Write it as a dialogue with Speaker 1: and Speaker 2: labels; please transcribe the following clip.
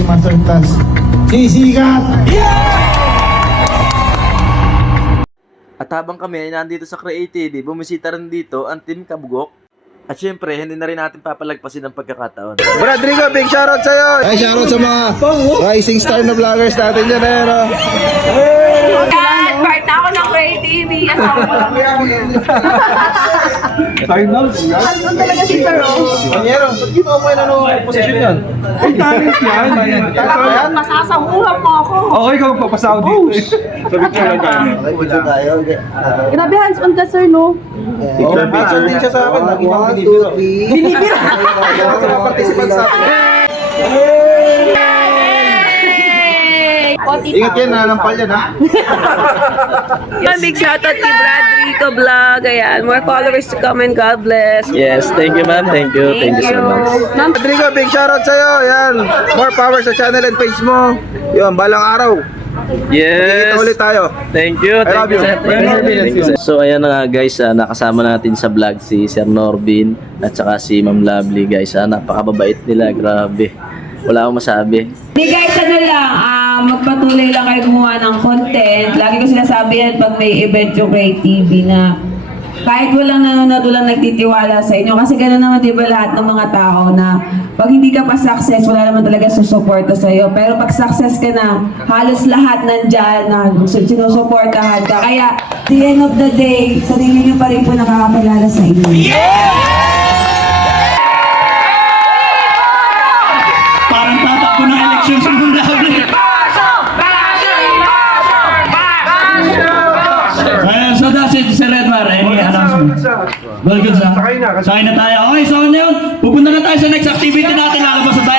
Speaker 1: Master Class. Sisikat!
Speaker 2: At habang kami ay nandito sa Creative, bumisita rin dito ang Team Kabugok. At syempre, hindi na rin natin papalagpasin ang pagkakataon.
Speaker 3: Rodrigo, big shoutout sa'yo!
Speaker 1: Ay, shoutout sa mga rising star na vloggers natin dyan.
Speaker 4: Yan, part na ako ng Creative. Asawa ko lang. Handsome talaga si Sir O.
Speaker 3: Panyero, ba't ginawa mo yun ano posisyon yan?
Speaker 1: Ay, talent yan.
Speaker 4: Masasahuhan mo ako.
Speaker 1: Oo, ikaw magpapasaw dito eh. Sabi ko lang tayo.
Speaker 4: Grabe, hands-on ka, Sir, no?
Speaker 3: Hands-on din siya sa akin. Lagi nang binibiro. Binibiro? Sa mga participants sa akin. Ingat yan, nananampal yan ha.
Speaker 4: Yan, big shoutout kay Brad Rico Vlog. Ayan, more followers to come and God bless.
Speaker 2: Yes, thank you ma'am. Thank you. Thank you so much.
Speaker 3: Rodrigo, big shoutout sa'yo. Yan, more power sa channel and page mo. Yun, balang araw.
Speaker 2: Yes.
Speaker 3: Kita ulit tayo.
Speaker 2: Thank you.
Speaker 3: I love you.
Speaker 2: Thank you. So ayan na nga guys, nakasama natin sa vlog si Sir Norbin at saka si Ma'am Lovely guys. Napakababait nila, grabe. Wala akong masabi.
Speaker 4: Hey guys, ano lang, magpatuloy lang kayo gumawa ng content. Lagi ko sinasabi yan pag may event yung Creative TV na kahit walang nanonood, walang nagtitiwala sa inyo. Kasi gano'n naman diba lahat ng mga tao na pag hindi ka pa success, wala naman talaga susuporta sa'yo. Pero pag success ka na, halos lahat nandyan na sinusuportahan ka. Kaya, at the end of the day, sarili nyo pa rin po nakakakilala sa inyo.
Speaker 5: Parang tatakbo ng eleksyon sa mga labi. So that's it, Sir Edmar. Any announcement? Well, good, sir. Sakay na tayo. Okay, so ano yun? Pupunta na tayo sa next activity natin. Lalabas na tayo.